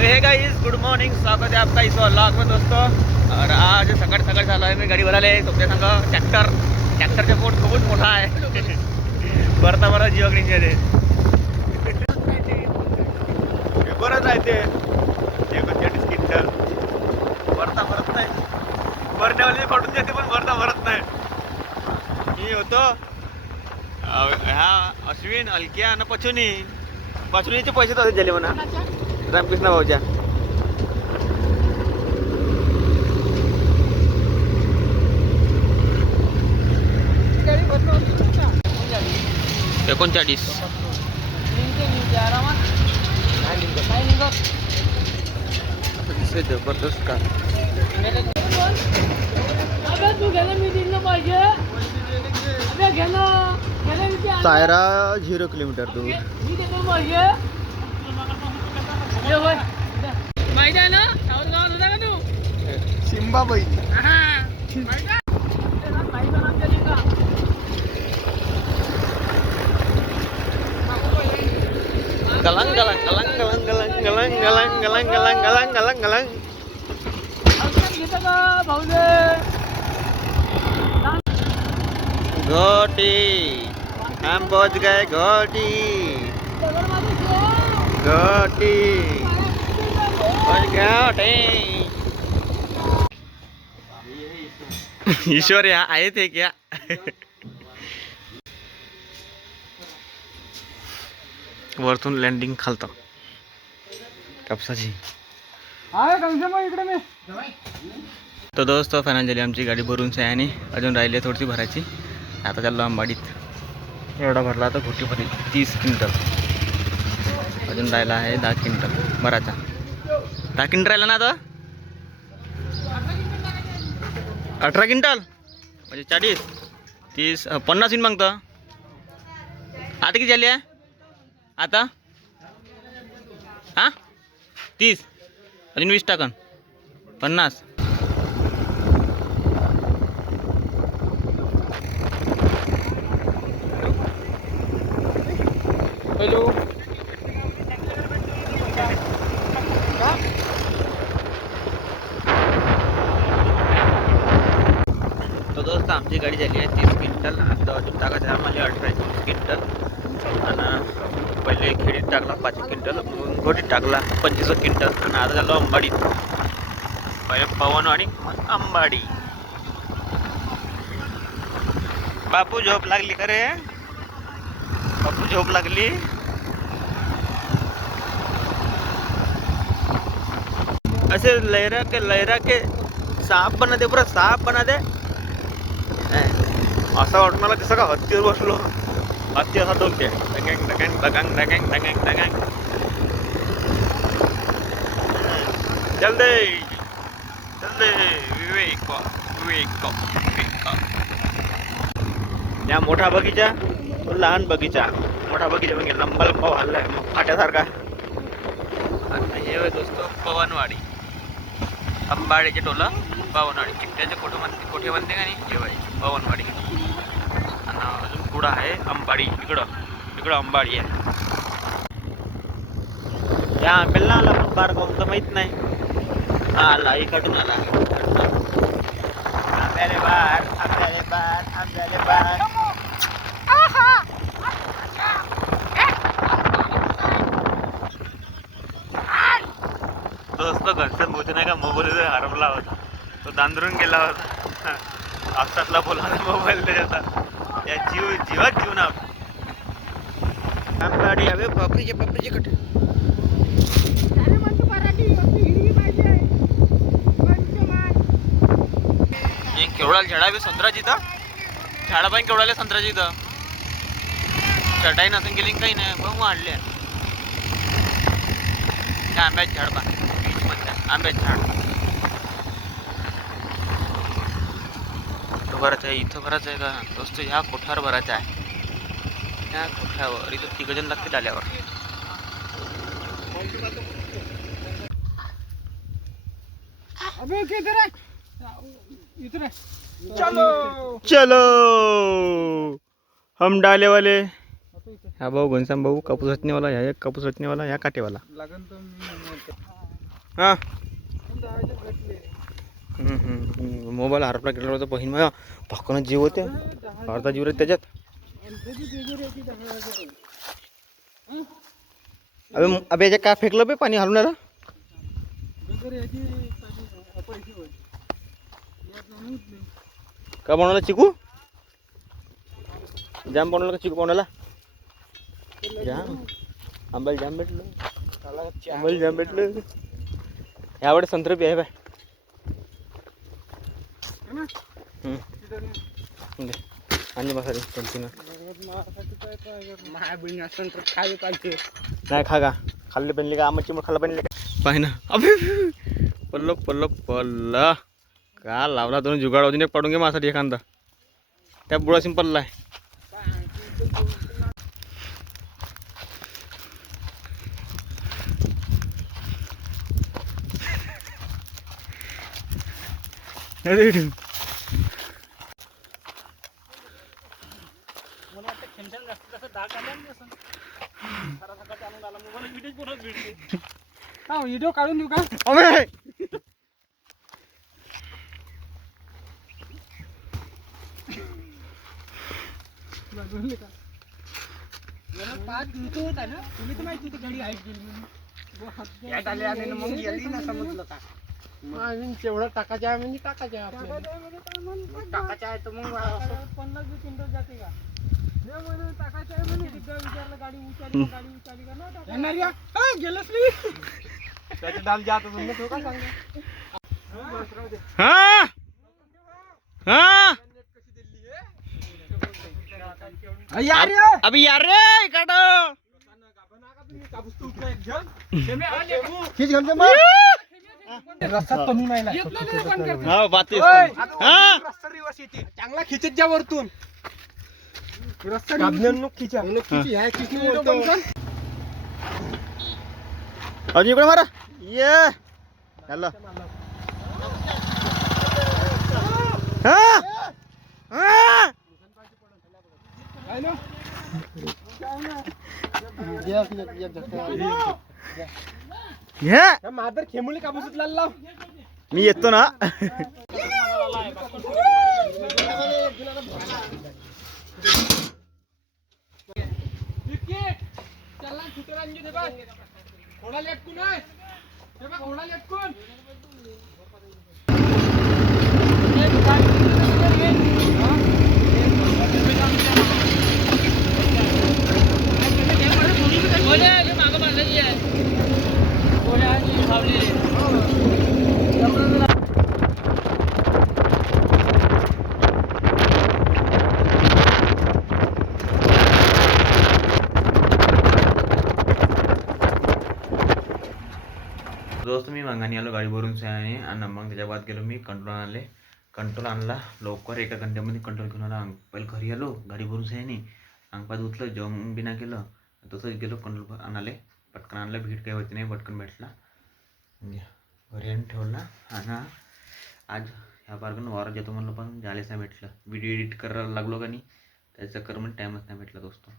तो hey guys good morning, स्वागत है आपका इस व्लॉग में दोस्तों। और आज सकाळ सकाळ झालो आहे मी गाडी भरायला तुमच्या संग ट्रॅक्टरचे पोट खूपच मोठा आहे भरता भरता जीवाकडे येते बरंच आहे ते 39 क्विंटल भरता भरत नाही, भरण्यावाली पडून जाते पण भरता भरत नाही। मी होतो ह्या अश्विन अलक्या आणि पचुनीचे पैसे तसेच झाले म्हणा रामकृष्ण भाऊच्या। एकोणचाळीस जबरदस्त का सायरा 0 किलोमीटर दूर माहिती आहे ना गावात होता का तू सिंबाबाई गलंग गलंग गलंग गलंग गलंग गलंग गलंग गलंग गलंग गलंग गलंग घोटी हम पहुंच गए घोटी घोटी ईश्वर यहाँ आए थे क्या? वरतून लँडिंग खालतं कापसाची। तो दोस्त फायनल झाली आमची गाडी भरून आहे आणि अजून राहिली आहे थोडीशी भरायची। आता चाललो अंबाडीत। एवढा भरला आता घोटीमध्ये 30 क्विंटल, अजून राहिला आहे 10 क्विंटल भरायचा। 10 क्विंटल राहिला ना आता 18 क्विंटल म्हणजे 40 30 50 इन मागतं। आता किती झाली आहे आता? हां 30 अजून 20 टाकन 50। हॅलो तो दोस्त आमची गाडी झाली आहे 30 क्विंटल। आता अजून टाकायचं आहे आम्हाला 18 क्विंटल आणि पहिले खेडीत टाकला 5 क्विंटल, मग घोटीत टाकला 25 क्विंटल आणि आता झालो अंबाडीत। पहिले पवनवाडी मग अंबाडी। बापू झोप लागली का रे? बापू झोप लागली? ऐसे लहरा के साप बना दे, पूरा साप बना दे। असं वाटून मला कसं का हत्तीवर बसलो, हत्ती असा डोलते डगँग डगँग डगँग डगँग डगँग डगँग। चल दे विवेक विवेक विवेक। या मोठा बगीचा तो लहान बगीचा, मोठा बगीचा म्हणजे लंबल पाव हल्लाय फाट्यासारखा। हे होय दोस्तो पवनवाडी, अंबाडीचे टोला पवनवाडी, चिट्ट्याचे कोठे म्हणते का नाही हे होय पवनवाडी। आणि अजून पुढं आहे अंबाडी, इकडं अंबाडी आहे। या आंब्याला आला पण बार गाव तर माहित नाही आला इकडून आला। आंब्याले बार आंब्याले बार आंब्याले बार। दोस्त घरचं मोठे नाही का मोबाईल हरवला होता, तो दांदरून गेला होता। आपसातला बोला मोबाईल त्याच्यात या जीवात जीव ना आंबाडी हवे पापडीचे कटे केवढा झाडा बी संत्र्याची तर झाडा पण केवढाले संत्र्याची तर चटाई नसून गेली काही नाही बघ वाढले आंब्याचे झाड पा आंब्याचे झाड भरायचं आहे इथं भरायचं आहे का दोस्त? ह्या कोठावर भरायचं आहे, ह्या कोठावर। इथं 3 जण लागतील आल्यावर। चलो हम डाले वाले। हा भाऊ घनश्याम भाऊ कापूस हटणे वाला, ह्या एक कापूस हटणे वाला, ह्या काटे वाला। हां मोबाईल हरपला केला होता बहीण माझ्या भक्कन जीव होते अर्धा जीव रे त्याच्यात. अबे अबे याच्यात काय फेकलं बे पाणी हलवून आलं. का बनवला चिकू जाम बनवला का चिकू बनवला जाम आंब्याला जाम भेटलं आंब्याला जाम भेटलं यावेळेस संत्र बी आहे बाय. आणि मसाले कंटिन्यू नाही खा का खाल्ले बनले का आमची मग खाल्ला बनले का पाहि ना. अबे पल्ल पल्ल पल्ल का लावला दोन जुगाड अजून एक पडून घे माझ्यासाठी एखादा त्या बुडा सिंपलला आहे. व्हिडिओ काढून देऊ का? तुम्ही तर माहिती होती गाडी हाईट गेली म्हणून तेवढं टाकायचं आहे म्हणजे टाकायचं आहे टाकायचं आहे तर मग 50 क्विंटल जाते का म्हणून टाकायचं आहे म्हणून विचारलं गाडी उचलली का गेलंच नाही त्याच्या डाल जात म्हणून का सांगा. हा हा अबे यार रे काढ रस्ता कमी नाही चांगला खिचत जा वरतून रस्ता खिचा अजून इकडे मारा ये हॅलो मादर खेमुली कापूस लावला मी येतो ना. घोडा लेटकून आहे घोडा लेटकून मागं बांधायची आहे दोस्त मी मंगानी आलो गाडी भरून सयाने आणि मग त्याच्या बाद गेलो मी कंट्रोल आणला लवकर एका घंट्यामध्ये कंट्रोल घेऊन आला. पहिले घरी आलो गाडी भरून सयाने अंगपात उचलं जेवण बिना केलं तसंच गेलो कंट्रोल आणाले पटकन आणलं भीड काही होती नाही पटकन भेटला घरी आणून ठेवला. आणि आज ह्या बारगून वावर जेतो म्हणलं पण जालेच नाही भेटलं व्हिडिओ एडिट करायला लागलो का नाही त्याच्या चक्करमध्ये टाईमच नाही भेटला दोस्तो.